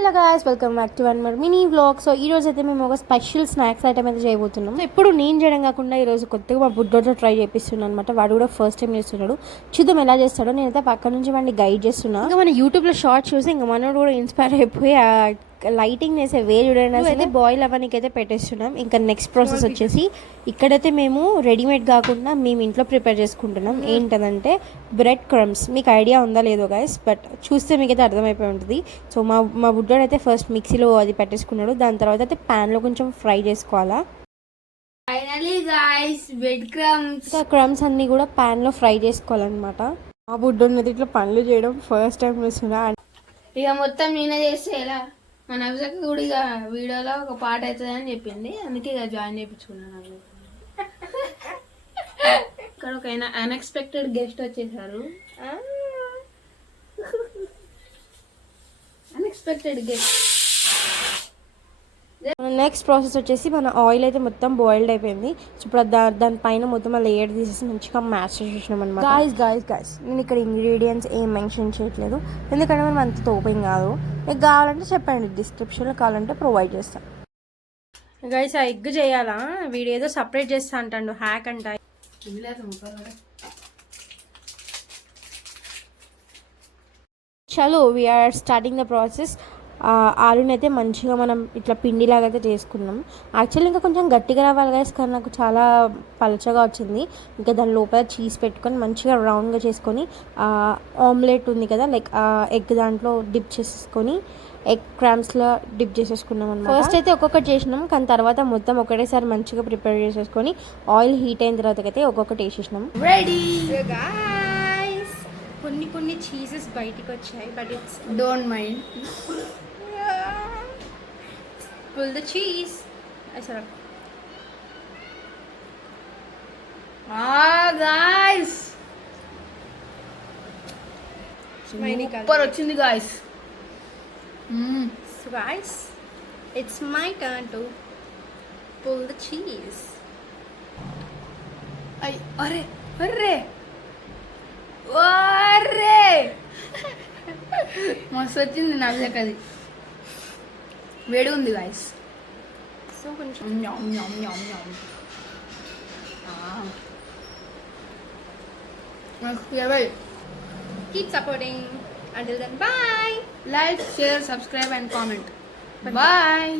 Hello guys, welcome back to one more mini vlog. So ఈ రోజు అయితే మేము ఒక స్పెషల్ స్నాక్స్ ఐటమ్ అయితే చేయబోతున్నాం. సో ఎప్పుడు నేను చేయడం కాకుండా ఈ రోజు కొత్తగా మా బుడ్డోతో ట్రై చేపిస్తున్నాను అనమాట. వాడు కూడా ఫస్ట్ టైం చేస్తున్నాడు. చూద్దాం ఎలా చేస్తాడో. నేనైతే పక్క నుంచి వాడిని గైడ్ చేస్తున్నా. ఇంకా మన యూట్యూబ్లో షార్ట్ చూసి ఇంకా మనోడు కూడా ఇన్స్పైర్ అయిపోయి లైటింగ్ వేసే వేరు చూడండి. అయితే బాయిల్ అవ్వడానికి అయితే పెట్టేస్తున్నాం. ఇంకా నెక్స్ట్ ప్రాసెస్ వచ్చేసి ఇక్కడైతే మేము రెడీమేడ్ కాకుండా మేము ఇంట్లో ప్రిపేర్ చేసుకుంటున్నాం. ఏంటంటే బ్రెడ్ క్రమ్స్. మీకు ఐడియా ఉందా లేదో గైస్, బట్ చూస్తే మీకైతే అర్థమైపోయి ఉంటుంది. సో మా బుడ్డోడు అయితే ఫస్ట్ మిక్సీలో అది పెట్టేసుకున్నాడు. దాని తర్వాత అయితే ప్యాన్లో కొంచెం ఫ్రై చేసుకోవాలా. Finally guys bread crumbs. ఇంకా క్రమ్స్ అన్నీ కూడా ప్యాన్లో ఫ్రై చేసుకోవాలన్నమాట. మా బుడ్డోని అయితే ఇట్లా పనులు చేయడం ఫస్ట్ టైం చూస్తున్నా. ఇక మొత్తం నేనే చేస్తే ఎలా మన అభిషేక్ కూడా ఇక వీడియోలో ఒక పాట అవుతుంది అని చెప్పింది. అందుకే ఇక జాయిన్ చేయించుకున్నాను. ఇక్కడ ఒక అన్ఎక్స్పెక్టెడ్ గెస్ట్ వచ్చేసారు. Unexpected guest. నెక్స్ట్ ప్రాసెస్ వచ్చేసి మన ఆయిల్ అయితే మొత్తం బాయిల్డ్ అయిపోయింది. సో ఇప్పుడు దానిపైన మొత్తం ఆ లేయర్ తీసేసి మంచిగా మ్యాష్ చేసేసినాం అనమాట. గాయస్ నేను ఇక్కడ ఇంగ్రీడియంట్స్ ఏం మెన్షన్ చేయట్లేదు, ఎందుకంటే మనం అంత ఓపెన్ కాదు. మీకు కావాలంటే చెప్పండి, డిస్క్రిప్షన్లో కావాలంటే ప్రొవైడ్ చేస్తాను. గైస్ ఆ ఎగ్ చేయాలా, వీడు ఏదో సపరేట్ చేస్తా అంటాడు, హ్యాక్ అంట. చలో వీఆర్ స్టార్టింగ్ ద ప్రాసెస్. ఆలుని అయితే మంచిగా మనం ఇట్లా పిండిలాగా అయితే చేసుకున్నాం. యాక్చువల్లీ ఇంకా కొంచెం గట్టిగా రావాలి గైస్, కానీ నాకు చాలా పలచగా వచ్చింది. ఇంకా దాని లోపల చీజ్ పెట్టుకొని మంచిగా రౌండ్గా చేసుకొని ఆమ్లెట్ ఉంది కదా, లైక్ ఎగ్ దాంట్లో డిప్ చేసుకొని ఎగ్ క్రామ్స్లో డిప్ చేసేసుకున్నాం అనమాట. ఫస్ట్ అయితే ఒక్కొక్కటి చేసినాం, కానీ తర్వాత మొత్తం ఒకటేసారి మంచిగా ప్రిపేర్ చేసేసుకొని ఆయిల్ హీట్ అయిన తర్వాత అయితే ఒక్కొక్కటి వేసేసినాం. రెడీ. కొన్ని చీజెస్ బయటికి వచ్చాయి, but it's don't mind. pull the cheese. Guys, super వచ్చింది guys. So guys, it's my turn to pull the cheese. అరే అరే అరే మస్తు వచ్చింది నాకు. అది వేడి ఉంది గాయస్. సో కొంచెం keep supporting. Until then, bye. Like, share, subscribe and comment. Bye.